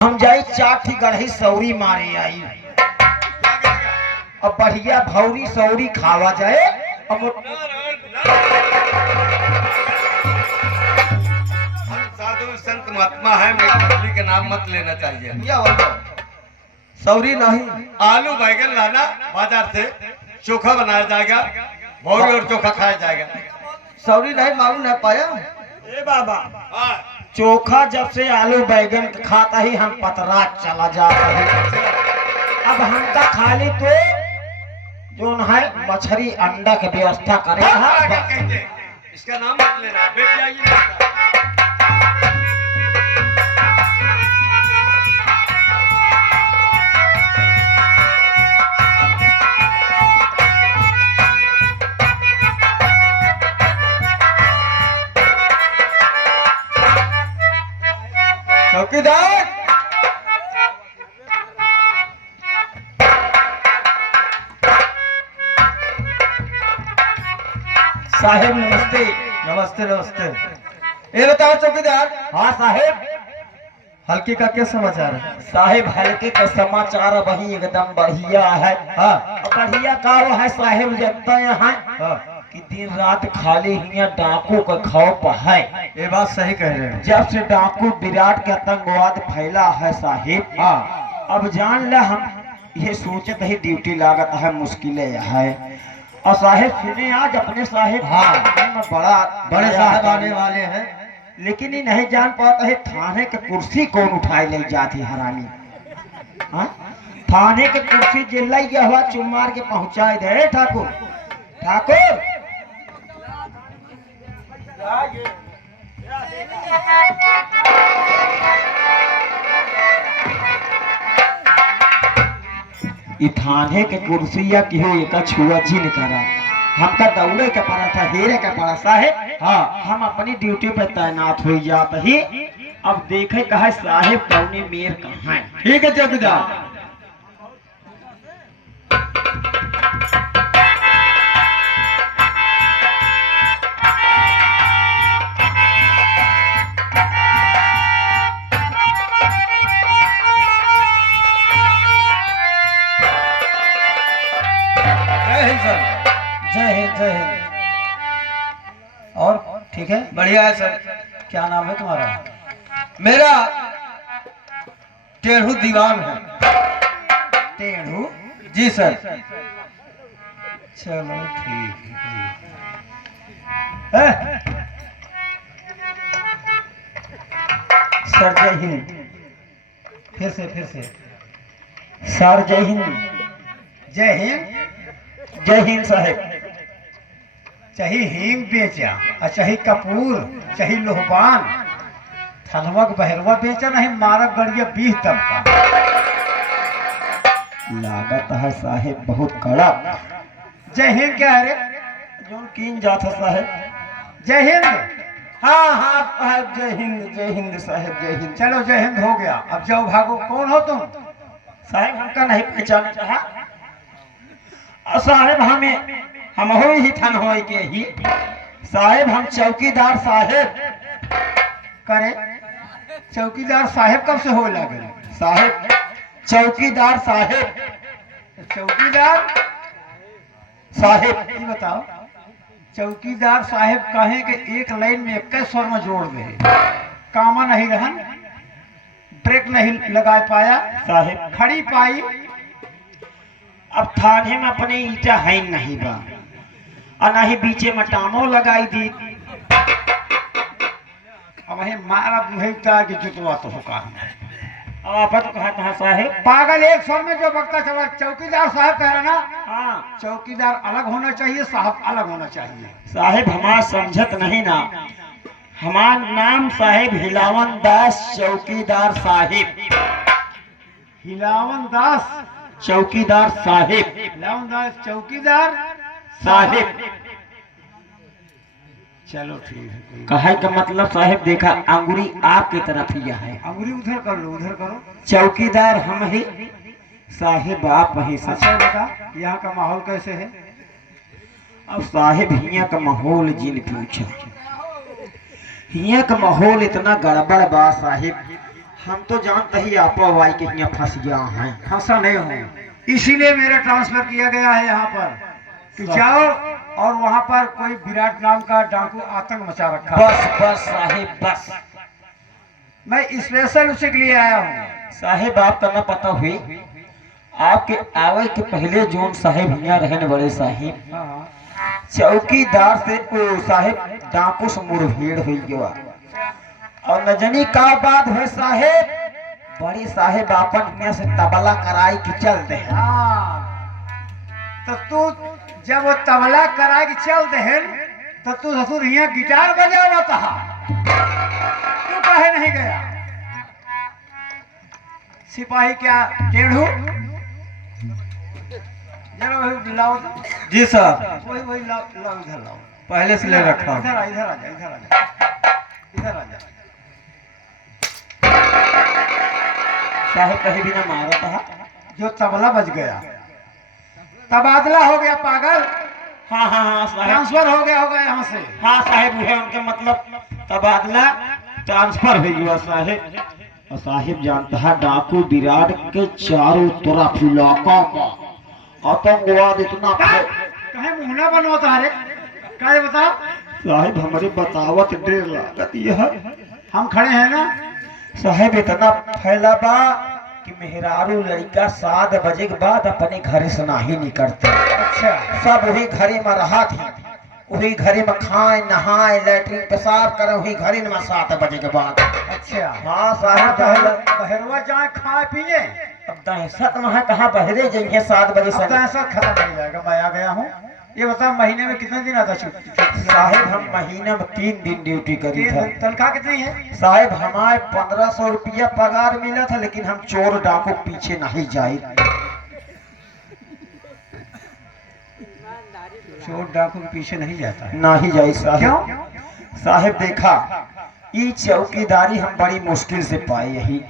हम जाई चाठी गढ़ी सौरी मारे आई अब बढ़िया भौरी सौरी खावा जाए। अब हम साधु संत महात्मा है, मछली के नाम मत लेना चाहिए। सौरी नहीं, आलू बैगन लाना बाजार से, चोखा बनाया जाएगा, भौरी और चोखा खाया जाएगा। सौरी नहीं मालूम नहीं पाया। ए बाबा, हाँ। चोखा जब से आलू बैगन खाता ही हम पतरा चला जाता है। अब हमका खाली तो जो है मछली अंडा की व्यवस्था करे। इसका नाम मत लेना, बेटी आइए। चौकीदार साहेब नमस्ते। नमस्ते नमस्ते। ये बताओ चौकीदार। हाँ साहेब। हल्की का क्या समाचार है? साहेब हल्के का समाचार वही एकदम बढ़िया है। हाँ बढ़िया का है साहेब, जनता यहाँ हाँ, कि दिन रात खाली हिया डाकू का खौफ है। ये बात सही कह रहे हैं। जब से डाकू विराट के आतंकवाद फैला है साहिब, हाँ अब जान ले हम ये सोचते ही ड्यूटी लागत है, मुश्किलें है। और साहेब सुने आज अपने साहेब हाँ। में बड़ा बड़े साहब आने वाले हैं, लेकिन ये नहीं जान पाता है थाने की कुर्सी कौन उठाए ले जाती हरामी। हाँ? थाने की कुर्सी जिला हुआ चुमार के पहुंचाए दे। ठाकुर ठाकुर थाने के कुर्सिया की हो एक छुआ जिन करा हमका दौड़े के पड़ा था, हेरे के पड़ा साहेब। हाँ हम अपनी ड्यूटी पे तैनात हो जाते ही अब देखे कहा साहेब कौने मेर कहाँ है। ठीक है चौकीदार। जय हिंद सर। जय हिंद जय हिंद। और ठीक है, बढ़िया है सर। क्या नाम है तुम्हारा? मेरा टेढ़ू दीवान है। टेढ़ू? जी सर। चलो ठीक है। सर जय हिंद। फिर से सर जय हिंद। जय हिंद। जय हिंद साहेब। चाहे हींग बेचा और चाहे कपूर, चाहे लोहबान, थलवक बहरवा बेचा, नहीं मारा गड़िया 20 तबका। लागत है साहेब बहुत कड़क। जय हिंद क्या है रे? जो कीन जाता साहेब। जय हिंद। हाँ हाँ साहेब जय हिंद साहेब जय हिंद। चलो जय हिंद हो गया, अब जाओ भागो। कौन हो तुम? साहेब हमका नहीं पहचाना चाहा। साहेब हम हो ही थन हो के ही साहेब, हम चौकीदार साहेब करे। चौकीदार साहेब कब से हो लगे? साहेब चौकीदार साहेब चौकीदार साहेब ये बताओ, चौकीदार साहेब कहे कि एक लाइन में 21 स्वर में जोड़ दे, कामा नहीं रहन, ब्रेक नहीं लगा पाया साहेब। खड़ी पाई। अब थाने में अपने ईटा है नहीं बा, और नहीं बीचे में टामो लगाई दी। अब वही मारा बुझता कि जुतवा तो होगा। अब आप तो कहा साहेब पागल एक स्वर में जो बकता चला। चौकीदार साहब कह रहा ना, हाँ चौकीदार अलग होना चाहिए, साहब अलग होना चाहिए। साहेब हमारा समझत नहीं ना। हमारा नाम साहेब हिलावन दास चौकीदार साहिब। हिलावन दास चौकीदार साहिब। हिलावन दास चौकीदार साहिब। चलो ठीक है। कहे का मतलब साहेब देखा अंगुरी आपके तरफ ही है। अंगुली उधर कर लो, उधर करो। चौकीदार हम ही, साहिब आप वही से। अच्छा बता, यहाँ का माहौल कैसे है? अब साहेब हिया का माहौल जिन पूछा, हिया का माहौल इतना गड़बड़ बा साहिब। हम तो जानते ही आप वाई के यहाँ फंस गया हैं। फंसा नहीं हूँ, इसीलिए मेरा ट्रांसफर किया गया है यहाँ पर कि जाओ और वहाँ पर कोई विराट नाम का डाकू आतंक मचा रखा है। बस बस साहिब बस। मैं स्पेशल उसी के लिए आया हूँ। साहिब आपका न पता हुई, आपके आवे के पहले जोन साहिब यहाँ रहने बड़े साहिब हाँ, चौकीदार से ओ साहिब डाकू से मुठभेड़ हुई गया और न जानी का बात है साहेब, बड़ी साहेब अपन यहाँ से तबला कराई के चल दे। हाँ। तो तू जब वो तबला करा के चल दे तो तू ससुर यहाँ गिटार बजावा था, तू काहे नहीं गया? सिपाही क्या टेढ़ू जरा वही लाओ तो। जी सर, वही लाओ लाओ, इधर लाओ, पहले से ले रखा हूँ। इधर आ जा, इधर आ जा। साहेब कहीं भी न मारा था। जो तबला बज गया, तबादला हो गया पागल, हाँ हाँ हाँ साहेब, ट्रांसफर हो गया होगा यहाँ से। हाँ साहेब है उनके मतलब तबादला ट्रांसफर हो गया साहेब। और साहिब जानता है डाकू विराट के चारों तरफ इलाका में आतंकवाद इतना कहे मुहना बनवाता है रे, क्या बताओ? साहिब हमारी बतावत डेर लागत यह हम खड़े हैं ना। साहेब इतना फैला बा कि मेहरारू लड़का 7 बजे के बाद अपने घर से नहीं निकलते। अच्छा, सब वही घरे में रहा थी, वही घरे में खाए नहाए लैट्रिन पेशाब करे वही घरे में 7 बजे के बाद। अच्छा। हाँ साहब बहरवा जाए खाए पिए, अब दहशत में है, कहाँ बहरे जाइए 7 बजे से। दहशत खत्म हो जाएगा। मैं आ गया हूँ। ये बता महीने में कितने दिन आता छुट्टी? साहेब हम महीने में 3 दिन ड्यूटी करी था। तनख्वाह कितनी है? साहेब हमारे 1500 रुपया पगार मिला था, लेकिन हम चोर डाकू पीछे नहीं जाए। चोर डाकू के पीछे नहीं जाता है। नहीं जाए साहेब। क्यों? साहेब देखा ये चौकीदारी हम बड़ी मुश्किल से पाए यही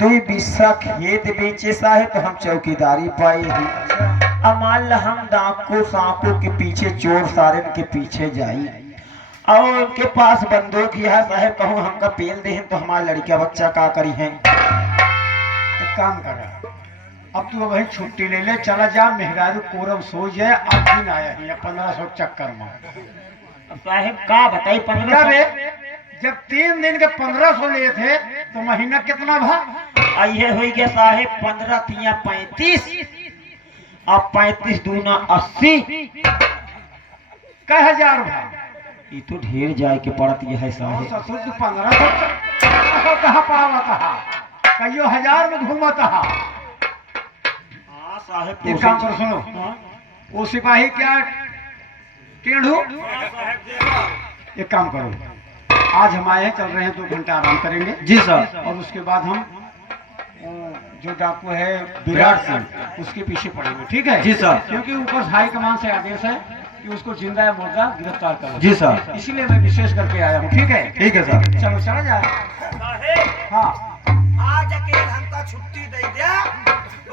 2 बिस्सा खेत बेचे साहेब तो हम चौकीदारी पाए ही। अब मान ला हम डाकू सांकू के पीछे चोर सारे के पीछे जाई और उनके पास बंदूक है साहेब, कहूँ हमका पेल दे तो हमारा लड़किया बच्चा का करी है। एक काम कर, अब तू वही छुट्टी ले ले, चला जा मेहरारू कोरम सो जाए। अब दिन आया ही 1500 चक्कर में। साहेब का बताई 1500 जब 3 दिन के 1500 लिए थे तो महीना कितना भा? ये हो गया साहेब 15 तिया 35, अब 35 दूना 80, कई हजार भा? ये तो ढेर जाए के पड़त ये है साहेब। ससुर तू 1500 कहाँ पावा था? कईयो हजार में घूमता है। हाँ साहेब एक काम करो, सुनो, वो सिपाही क्या टेढ़ू, एक काम करो, आज हम आए हैं, चल रहे हैं, 2 घंटा आराम करेंगे। जी सर। और उसके बाद हम जो डाकू है विराट सिंह उसके पीछे पड़ेंगे, ठीक है? जी सर। क्योंकि ऊपर हाई कमान से आदेश है कि उसको जिंदा या मुर्दा गिरफ्तार करो। जी सर। इसीलिए मैं विशेष करके आया हूँ, ठीक है? ठीक है सर। चलो चला जाए। हाँ, आज अकेले हमका छुट्टी दे दिया,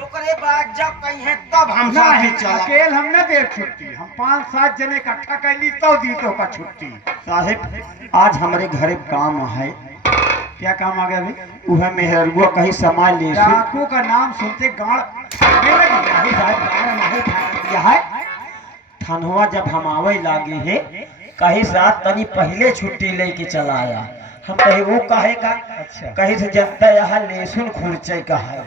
ओकरे बाद जब कहीं है तब हम नहीं, साथ चला। अकेले हम न दे छुट्टी, हम 5-7 जने इकट्ठा कर ली तो दी तो का छुट्टी। साहेब आज हमारे घरे काम है। क्या काम आ गया अभी? वह मेहरुआ कहीं सामान ले डाकू का नाम सुनते गाड़ नहीं साहब गाना नहीं था है। थनवा जब हम आवे लागे है कहीं साथ तनी पहले छुट्टी लेके चला आया। हम कहे वो कहे का अच्छा, कहीं से जनता यहाँ लहसुन खुरचे का है।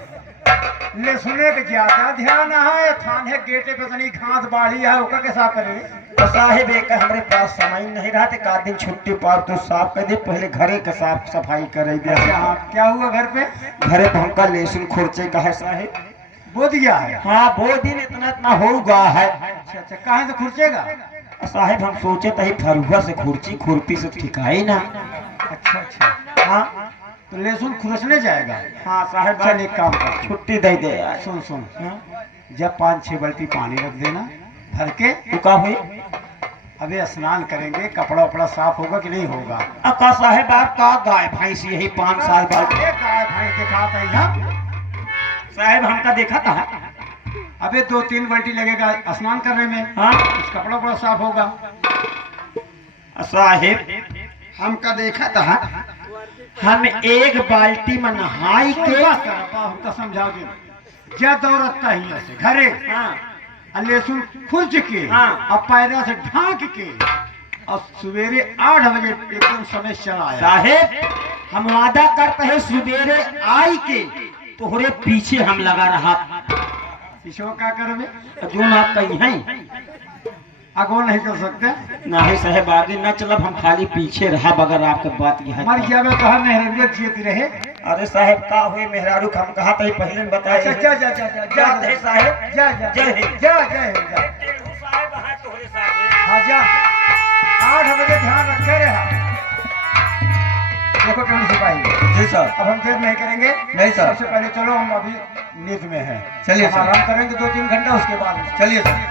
ले सुने के ज्यादा ध्यान है, थाने गेटे पे तनी घास बाढ़ी है, ओका के साफ करे। तो साहेब एक हमारे पास समय नहीं रहा का दिन छुट्टी पार तो साफ कर दे, पहले घरे का साफ सफाई करे दिया। हाँ, क्या हुआ घर पे? घरे पे हमका लहसुन खुरचे का है साहेब। बो दिया है? हाँ वो दिन इतना हो गया है। अच्छा, कहाँ से खुर्चेगा? साहेब हम सोचे थे फरुआ से खुर्ची खुरपी से ठिकाई ना। अच्छा, हाँ तो लहसुन खुरचने जाएगा? हाँ साहेब चल एक काम कर, छुट्टी दे दे यार। सुन, हाँ? जब 5-6 बाल्टी पानी रख देना भर के। तू का हुई अबे स्नान करेंगे, कपड़ा वपड़ा साफ होगा कि नहीं होगा? अका साहेब आप का गाय भैंस यही 5 साल बाद गाय भैंस दिखाता है साहेब हमका देखा था। अबे 2-3 बाल्टी लगेगा स्नान करने में। हाँ कुछ कपड़ा वपड़ा साफ होगा। साहेब हमका देखा था हम एक बाल्टी में नहाई के हमका समझाओ जी क्या दौड़ता ही ऐसे घरे हाँ और लहसुन खुर्च के हाँ। और पैरा से ढांक के और सवेरे 8 बजे एकदम समय चला आया। साहेब हम वादा करते हैं सवेरे आई के तोहरे पीछे हम लगा रहा इसको क्या करबे जो आप कही हैं आगो नहीं कर सकते नहीं साहेब आगे न चलब हम खाली पीछे रहा बगैर आपके बात यह है मर गया कहा मेहरबियत जीती रहे। अरे साहेब का हुए मेहरारू हम कहा था पहले बताए अच्छा जा जा जा जा जा जाते हैं साहेब जा जा जय हिंद। जा जय हिंद जा हाँ जा 8 बजे ध्यान रखे रहा। देखो टोनी सिपाही जी सर। अब हम देर नहीं करेंगे नहीं सर। सबसे पहले चलो हम अभी नींद में हैं चलिए सर। आराम करेंगे 2-3 घंटा उसके बाद चलिए सर।